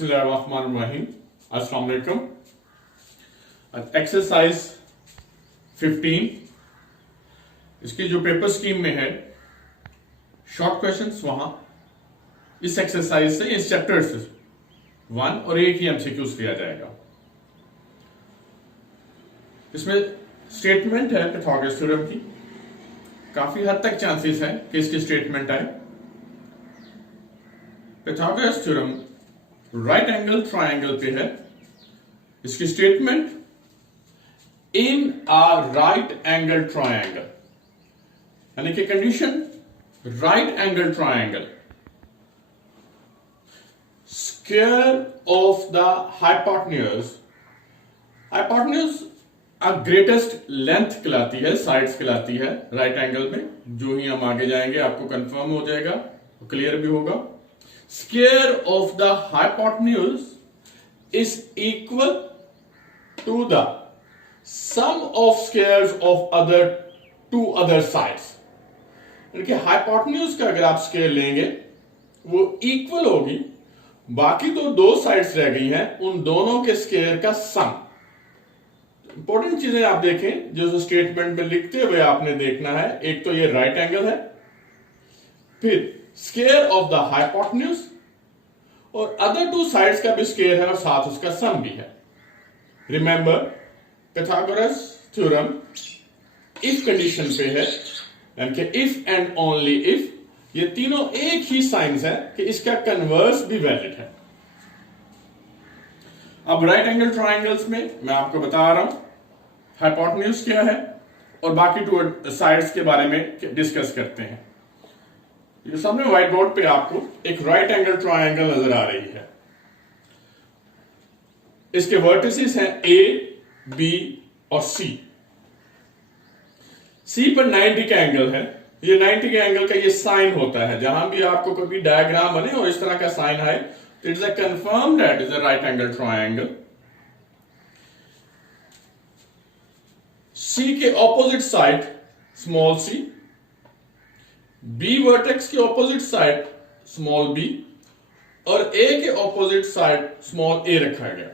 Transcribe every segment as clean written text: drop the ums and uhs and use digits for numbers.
बिस्मिल्लाहिर्रहमानिर्रहीम। अस्सलाम वालेकुम। एक्सरसाइज 15 इसकी जो पेपर स्कीम में है शॉर्ट क्वेश्चंस वहां इस एक्सरसाइज से इस चैप्टर से 1 और 1 ही एमसीक्यूज लिया जाएगा। इसमें स्टेटमेंट है पाइथागोरस थ्योरम की, काफी हद तक चांसेस है कि इसकी स्टेटमेंट आए। Pythagoras theorem right angle triangle पे है। इसकी statement in a right angle triangle, यानी कि condition right angle triangle, square of the hypotenuse greatest length कहलाती है, साइड्स कहलाती है राइट एंगल में। जो ही हम आगे जाएंगे आपको कंफर्म हो जाएगा, क्लियर भी होगा। Square of the hypotenuse is equal to the sum of squares of two other sides। यानी कि hypotenuse का अगर आप स्क्वायर लेंगे वो इक्वल होगी, बाकी तो दो साइड्स रह गई हैं, उन दोनों के स्क्वायर का सम। इंपॉर्टेंट चीजें आप देखें जो स्टेटमेंट में लिखते हुए आपने देखना है। एक तो ये राइट एंगल है, फिर स्क्वायर ऑफ द हाइपोटेन्यूज, और अदर टू साइड्स का भी स्क्वायर है और साथ उसका सम भी है। Remember Pythagoras theorem if condition पे है, यानी कि इफ एंड ओनली इफ, ये तीनों एक ही साइंस है कि इसका कन्वर्स भी वैलिड है। अब राइट एंगल ट्रायंगल्स में मैं आपको बता रहा हूं हाइपोटेन्यूज क्या है और बाकी टू साइड्स के बारे में डिस्कस करते हैं। ये सामने व्हाइट बोर्ड पे आपको एक राइट एंगल ट्रायंगल नजर आ रही है। इसके वर्टिसेस हैं ए, बी और सी। सी पर 90 का एंगल है। ये 90 के एंगल का ये साइन होता है। जहां भी आपको कोई डायग्राम बने और इस तरह का साइन आए तो it is a confirm that is a right angle triangle. C के opposite side small C, B vertex के ऑपोजिट साइड स्मॉल बी, और ए के ऑपोजिट साइड स्मॉल ए रखा गया।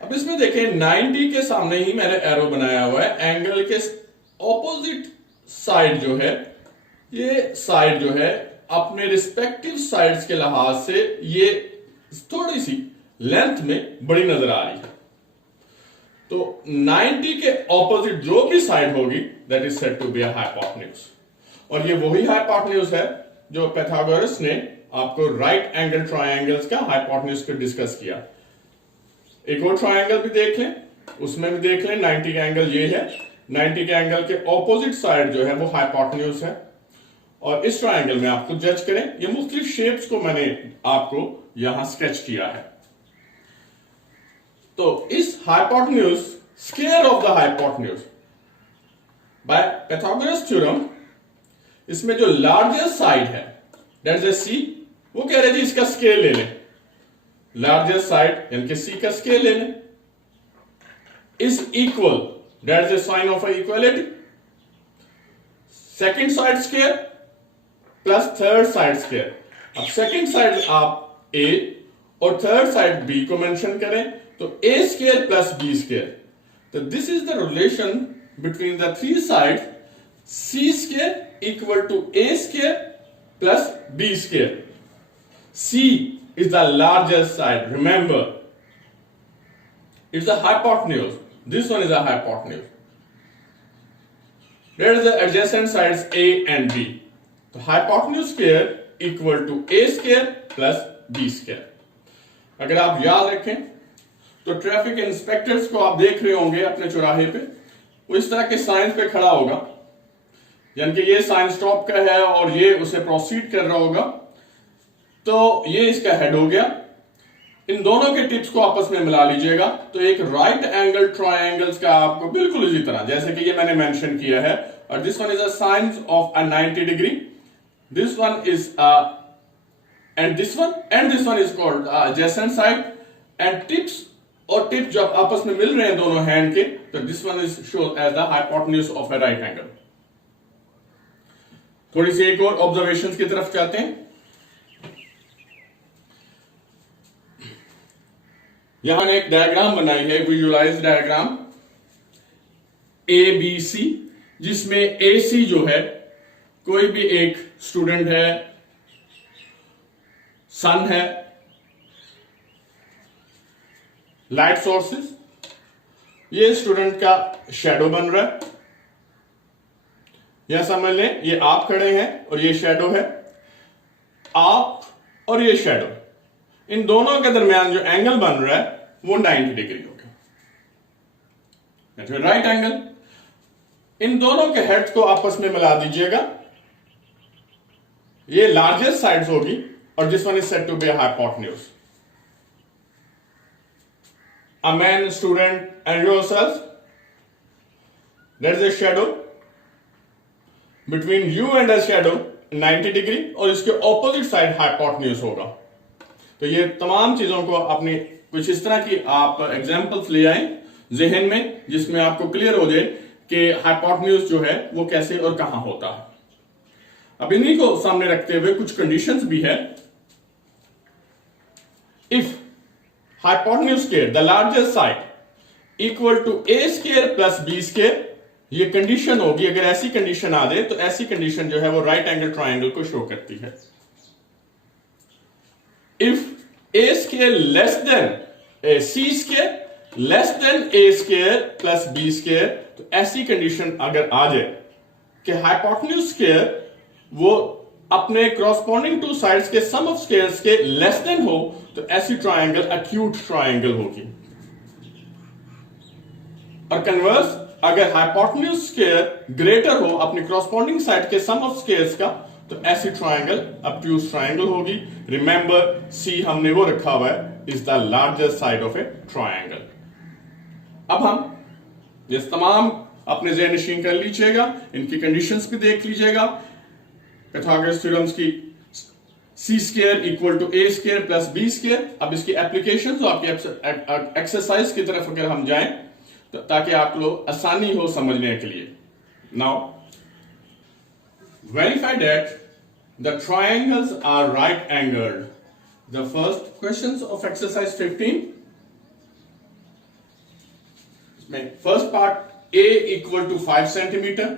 अब इसमें देखें 90 के सामने ही मैंने एरो बनाया हुआ है। एंगल के ऑपोजिट साइड जो है, ये साइड जो है अपने रिस्पेक्टिव साइड्स के लिहाज से ये थोड़ी सी लेंथ में बड़ी नजर आ रही है। तो 90 के ऑपोजिट जो भी साइड होगी that is said to be a hypotenuse. और ये वही हाइपोटेन्यूज है जो पाइथागोरस ने आपको राइट एंगल ट्रायंगल्स का हाइपोटेन्यूज को डिस्कस किया। एक और ट्रायंगल भी देख लें, उसमें भी देख लें 90 का एंगल ये है। 90 के एंगल के ऑपोजिट साइड जो है वो हाइपोटेन्यूज है। और इस ट्रायंगल में आपको जज करें, ये मुख्तलिफ शेप्स को मैंने आपको यहां स्केच किया है। तो इस hypotenuse, square of the hypotenuse by Pythagoras theorem, इसमें जो लार्जेस्ट साइड है दैट इज सी, वो कह रहे जी इसका स्केल ले लें। लार्जेस्ट साइड यानी कि सी का स्केल ले लें, is equal, that is a sign of equality. Second side square plus third side square. अब सेकंड साइड आप ए और थर्ड साइड बी को मेंशन करें तो A square plus B square. तो this is the relation between the three side, C square equal to a square plus b square. C is the largest side. Remember, it's the hypotenuse. This one is a hypotenuse. There is the adjacent sides a and b. The hypotenuse square equal to a square plus b square. अगर आप याद रखें तो traffic inspectors को आप देख रहे होंगे अपने चौराहे पे, वो इस तरह के साइन पे खड़ा होगा, यानी कि ये साइन स्टॉप का है और ये उसे प्रोसीड कर रहा होगा। तो ये इसका हेड हो गया। इन दोनों के टिप्स को आपस में मिला लीजिएगा तो एक राइट एंगल ट्रायंगल्स का आपको बिल्कुल इसी तरह, जैसे कि ये मैंने मेंशन किया है। और this one is a sign of a 90 degree, this one is and this one is called adjacent side. And tips और टिप जब आपस में मिल रहे हैं दोनों हैंड के, तो this one is show as the hypotenuse of a right angle. थोड़ी सी एक और ऑब्जर्वेशंस की तरफ जाते हैं। यहां ने एक डायग्राम बनाई है, विजुअलाइज डायग्राम ABC, जिसमें AC जो है कोई भी एक स्टूडेंट है, सन है, लाइट सोर्सेस, ये स्टूडेंट का शेडो बन रहा है, या समझ लें ये आप खड़े हैं और ये शेडो है, आप और ये शेडो, इन दोनों के दरमियान जो एंगल बन रहा है वो 90 डिग्री हो गया, राइट एंगल। इन दोनों के हेड्स को आपस में मिला दीजिएगा, ये लार्जेस्ट साइड्स होगी और this one is said to be hypotenuse. A man, student and yourself, there is a shadow between you and a shadow 90 degree और इसके ऑपोजिट साइड हाइपोटेन्यूज होगा। तो ये तमाम चीजों को आपने कुछ इस तरह की आप एग्जांपल्स ले आए जहन में, जिसमें आपको क्लियर हो जाए कि हाइपोटेन्यूज जो है वो कैसे और कहां होता है। अब इन्हीं को सामने रखते हुए कुछ कंडीशंस भी है। If hypotenuse square the largest side equal to a square plus b square, ये कंडीशन होगी। अगर ऐसी कंडीशन आ जाए तो ऐसी कंडीशन जो है वो राइट एंगल ट्रायंगल को शो करती है। If a square less than c square less than a square plus b square, तो ऐसी कंडीशन अगर आ जाए कि हाइपोटेन्यूज स्क्वायर वो अपने क्रॉसपोंडिंग टू साइड्स के सम ऑफ स्क्वायर्स के लेस देन हो, तो ऐसी ट्रायंगल एक्यूट ट्रायंगल होगी। और कन्वर्स, अगर हाइपोटेन्यूज स्क्वायर ग्रेटर हो अपने क्रॉसपोंडिंग साइड के सम ऑफ स्क्वायर्स का, तो ऐसी ट्रायंगल ऑब्ट्यूज ट्रायंगल होगी। रिमेंबर सी हमने वो रखा हुआ है, is the largest side of A triangle. अब हम ये तमाम अपने ज़हन नशीन कर लीजिएगा, इनकी कंडीशंस भी देख लीजिएगा। पाइथागोरस थ्योरम्स की C square equal to A square plus B square. अब इसकी एप्लीकेशन तो आपकी एक्सरसाइज की तरफ अगर हम जाएं तो ताकि आप लोग आसानी हो समझने के लिए। Now verify that the triangles are right angled. The first questions of exercise 15, first part a equal to 5 centimeter.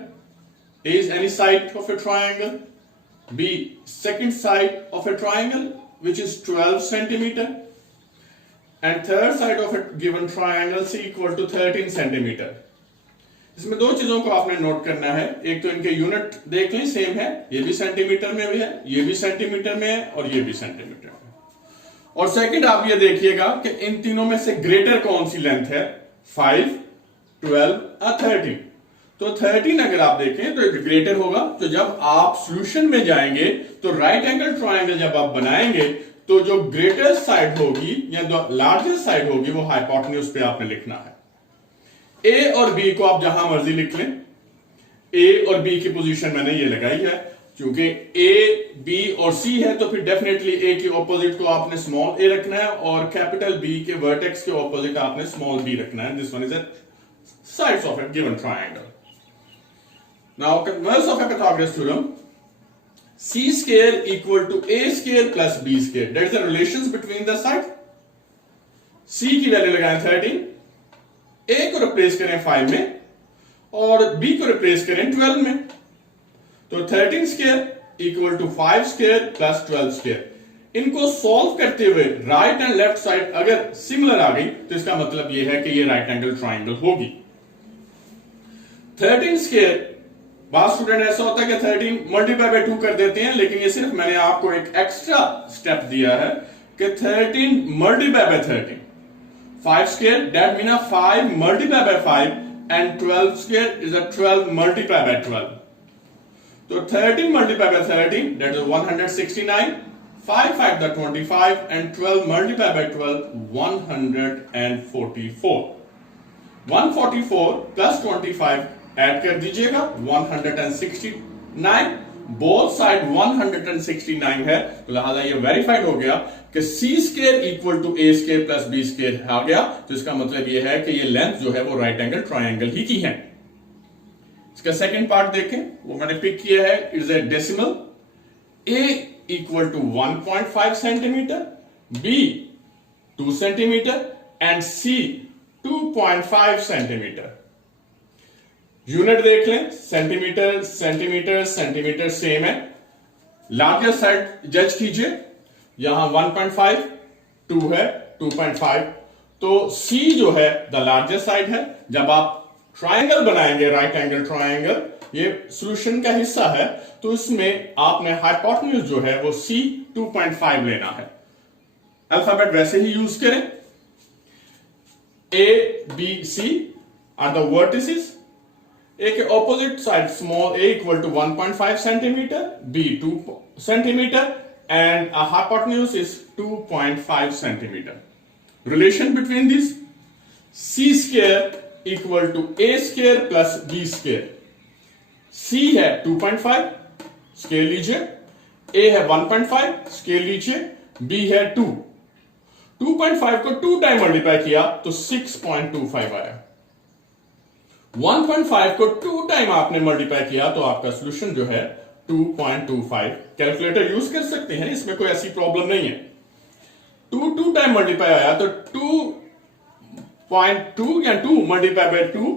A is any side of a triangle. B, second side of a triangle which is 12 centimeter. And third side of a given triangle C equal to 13 centimeter. इसमें दो चीजों को आपने note करना है। एक तो इनके यूनिट देख लें, सेम है, ये भी सेंटीमीटर में भी है, ये भी सेंटीमीटर में है और ये भी सेंटीमीटर में। और सेकंड आप ये देखिएगा कि इन तीनों में से ग्रेटर कौन सी लेंथ है, 5, 12 और 13। तो 13 अगर आप देखें तो ग्रेटर होगा। तो जब आप सॉल्यूशन में जाएंगे तो राइट एंगल ट्रायंगल जब आप बनाएंगे तो जो ग्रेटर साइड होगी या जो लार्जेस्ट साइड होगी वो हाइपोटेन्यूज पे आपने लिखना है। ए और बी को आप जहां मर्जी लिख लें। ए और बी की पोजीशन मैंने ये लगाई है, क्योंकि ए, बी और सी है तो फिर डेफिनेटली ए के ऑपोजिट को आपने स्मॉल ए रखना है और कैपिटल बी के वर्टेक्स के ऑपोजिट आपने स्मॉल बी रखना है। This one is sides of a given triangle. Now, converse of a Pythagoras theorem, c square equal to a square plus b square. That is the relations between the sides. c की value लगाएं 13, a को replace करें 5 में और b को replace करें 12 में। तो 13 square equal to 5 square plus 12 square. इनको सॉल्व करते हुए राइट एंड लेफ्ट साइड अगर सिमिलर आ गई तो इसका मतलब यह है कि ये राइट एंगल ट्राइंगल होगी। 13 स्क्वायर, बात स्टूडेंट ऐसा होता है कि 13 मल्टीप्लाई बाय 2 कर देते हैं, लेकिन ये सिर्फ मैंने आपको एक एक्स्ट्रा स्टेप दिया है कि 13 multiply by 13, 5 square that mean 5 multiply by 5 and 12 square is a 12 multiply by 12। तो 13 multiply by 13 that is 169, 5 5 the 25 and 12 multiplied by 12 144। 144 plus 25 add कर दीजिएगा 169, बोथ साइड 169 है, तो लिहाजा ये वेरीफाइड हो गया कि c square equal to a square plus b square आ गया। तो इसका मतलब ये है कि ये लेंथ जो है वो राइट एंगल ट्रायंगल ही की है। इसका सेकंड पार्ट देखें, वो मैंने पिक किया है, it is a decimal. a equal to 1.5 centimeter, b 2 centimeter and C 2.5 centimeter. Unit देख लें, सेंटीमीटर सेंटीमीटर सेंटीमीटर सेम है। लार्जेस्ट साइड जज कीजिए, यहां 1.5, 2 है 2.5, तो C जो है द लार्जेस्ट साइड है। जब आप ट्रायंगल बनाएंगे, राइट एंगल ट्रायंगल, ये सॉल्यूशन का हिस्सा है, तो इसमें आपने हाइपोटेन्यूज जो है वो C 2.5 लेना है। अल्फाबेट वैसे ही यूज करें। A, B, C are the vertices. A के opposite side small a equal to 1.5 centimeter, B 2 centimeter and a hypotenuse is 2.5 centimeter. Relation between these, C square equal to A square plus B square. C है 2.5, scale लीजिए, A है 1.5, scale लीजिए, B है 2। 2.5 को 2 time multiply किया तो 6.25 आया। 1.5 को 2 टाइम आपने मल्टीप्लाई किया तो आपका सोल्यूशन जो है 2.25। कैलकुलेटर यूज कर सकते हैं, इसमें कोई ऐसी प्रॉब्लम नहीं है। 2 टाइम मल्टीप्लाई आया तो 2.2 या 2 multiply by 2,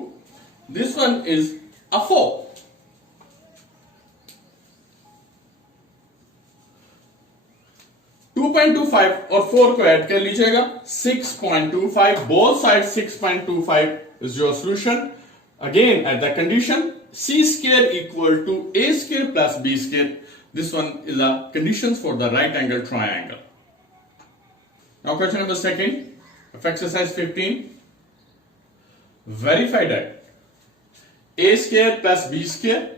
this one is अ 4। 2.25 और 4 को ऐड कर लीजिएगा, 6.25। Both side 6.25 is your solution. Again at the condition C square equal to A square plus B square. This one is a conditions for the right angle triangle. Now question number 2 of exercise 15. Verify that A square plus B square,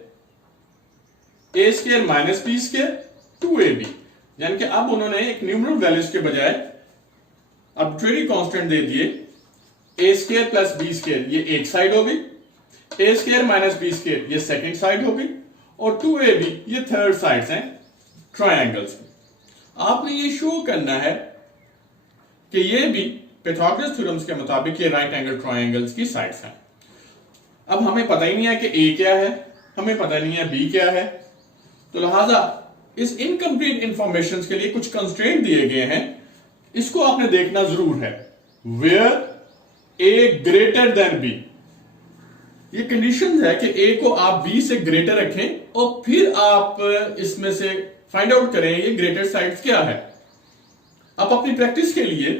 A square minus B square 2AB, यानी कि अब उन्होंने एक numeral values के बजाय arbitrary constant दे दिए। A square plus B square ये एक साइड हो गई, A square minus B square ये सेकेंड साइड होगी, और 2AB ये थर्ड साइड्स हैं ट्रायंगल्स की। आपने ये शो करना है कि ये भी पाइथागोरस थ्योरम्स के मुताबिक ये राइट एंगल ट्रायंगल्स की साइड्स हैं। अब हमें पता ही नहीं है कि A क्या है, हमें पता नहीं है B क्या है, तो लिहाजा इस इनकम्प्लीट इंफॉर्मेशन के लिए कुछ कंस्ट्रेंट दिए गए हैं, इसको आपने देखना जरूर है। Where A greater than B, ये कंडीशन है कि A को आप B से ग्रेटर रखें और फिर आप इसमें से फाइंड आउट करें ये ग्रेटर साइड्स क्या है। आप अपनी प्रैक्टिस के लिए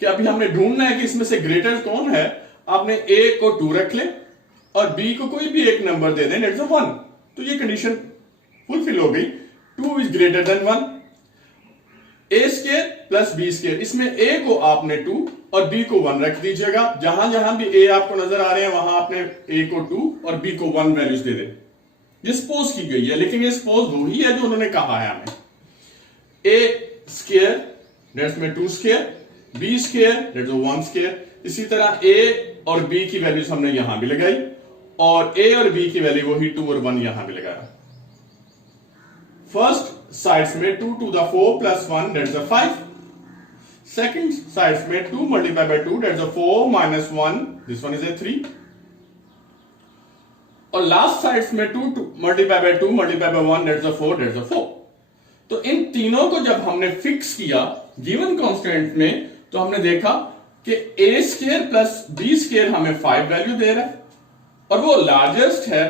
कि अभी हमने ढूंढना है कि इसमें से ग्रेटर कौन है, आपने A को 2 रख लें और B को कोई भी एक नंबर दे दें, लेट्स से 1, तो ये कंडीशन फुलफिल हो गई। 2 is greater than 1। A square plus B square, इसमें A को आपने 2 और B को 1 रख दीजिएगा। जहां जहां भी A आपको नजर आ रहे हैं वहां आपने A को 2 और B को 1 वैल्यूज दे दें। ये सपोज की गई है, लेकिन ये सपोज वही है जो उन्होंने कहा है हमें। A स्क्वायर दैट्स में 2 square, B square that's 1 square. इसी तरह A और B की वैल्यूज हमने यहां भी लगाई और A और B की वैल्यू वही 2 और 1 यहां भी लगाया। फर्स्ट साइड्स में 2 to the 4 plus 1 that's a 5. Second sides में 2 multiplied by 2 that's a 4 minus 1, this one is a 3. और लास्ट साइड्स में 2 multiplied by 2 multiplied by 1 that's a 4, that's a 4. तो इन तीनों को जब हमने फिक्स किया गिवन कांस्टेंट में, तो हमने देखा कि A square plus B square हमें 5 वैल्यू दे रहा है और वो लार्जेस्ट है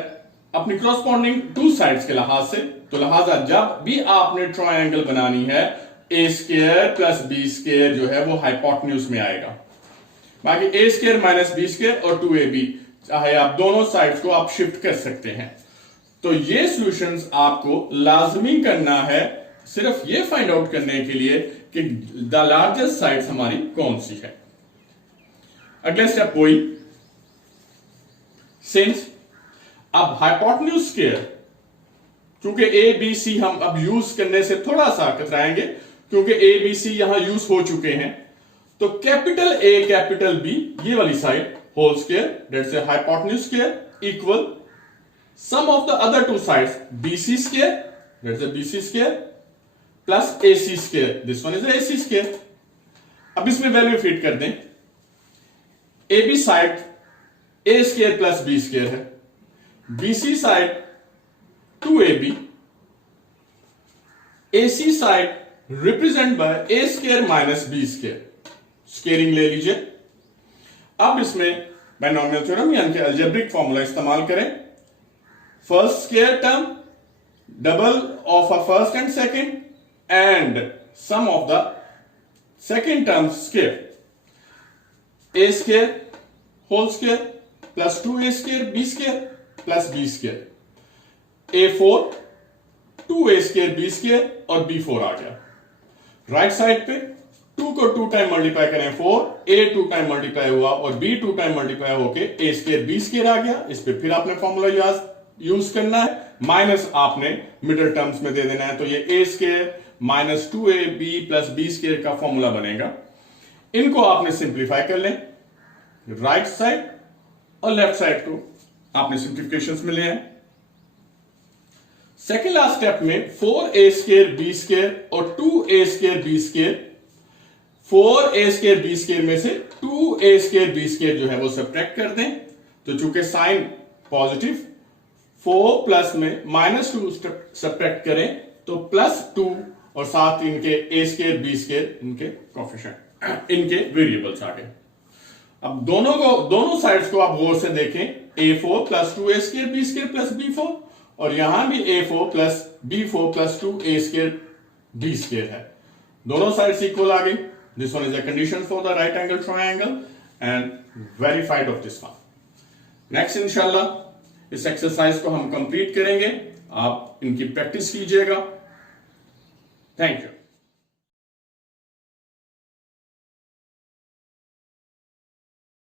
अपनी क्रॉसपॉन्डिंग 2 साइड्स के लिहाज से। तो लिहाजा जब भी आपने ट्रायंगल बनानी है A square plus B square जो है वो हाइपोटेन्यूज में आएगा। बाकी A square minus B square और 2AB, चाहे आप दोनों साइड्स को आप शिफ्ट कर सकते हैं। तो ये सॉल्यूशंस आपको लाजमी करना है सिर्फ ये फाइंड आउट करने के लिए कि द लार्जेस्ट साइड्स हमारी कौन सी है। अगला स्टेप कोई सिंस अब हाइपोटेन्यूज स्क्वायर, क्योंकि ए बी सी हम अब यूज करने से थोड़ा सा कतराएंगे क्योंकि ए बी सी यहां यूज हो चुके हैं, तो कैपिटल ए कैपिटल बी ये वाली side whole square that's a hypotenuse square equal sum of the other 2 sides BC square that's a BC square plus AC square, this one is AC square. अब इसमें value fit कर दें। A B side A square plus B square है, BC side 2AB, AC side represent by A square minus B square. Squaring ले लीजिए। अब इसमें binomial theorem यानी कि अलजेब्रिक फॉर्मूला इस्तेमाल करें। First square term double of a first and second and sum of the second term square. A square whole square plus 2a square B square plus B square. A4 2a square B square और B4 आ गया। Right side पे 2 को 2 time multiply करें 4, a 2 time multiply हुआ और b 2 time multiply होके a square b square आ गया। इस पे फिर आपने फॉर्मूला यूज करना है, माइनस आपने मिडिल टर्म्स में दे देना है, तो ये a square minus 2ab plus b square का फॉर्मूला बनेगा। इनको आपने सिंप्लीफाई कर लें, राइट साइड और लेफ्ट साइड को आपने सिंप्लीफिकेशंस में ले आए। सेकेंड लास्ट स्टेप में 4a स्केयर बी स्केयर और 2a square B square, 4a square B square में से 2a स्केयर बी स्केयर जो है वो सब्ट्रैक्ट कर दें। तो चूंकि साइन पॉजिटिव 4 प्लस में -2 सब्ट्रैक्ट करें तो +2 और साथ इनके a स्केयर बी स्केयर इनके कोएफिशिएंट इनके वेरिएबल्स आ गए। अब दोनों साइड्स को आप गौर से देखें, a4 plus 2a square B square plus b4 और यहां भी a4 plus b4 plus 2a square b square है। दोनों साइड्स इक्वल आ गई। This one is a condition for the right angle triangle and verified of this one. Next इंशाल्लाह इस exercise को हम कंप्लीट करेंगे, आप इनकी प्रैक्टिस कीजिएगा। Thank you.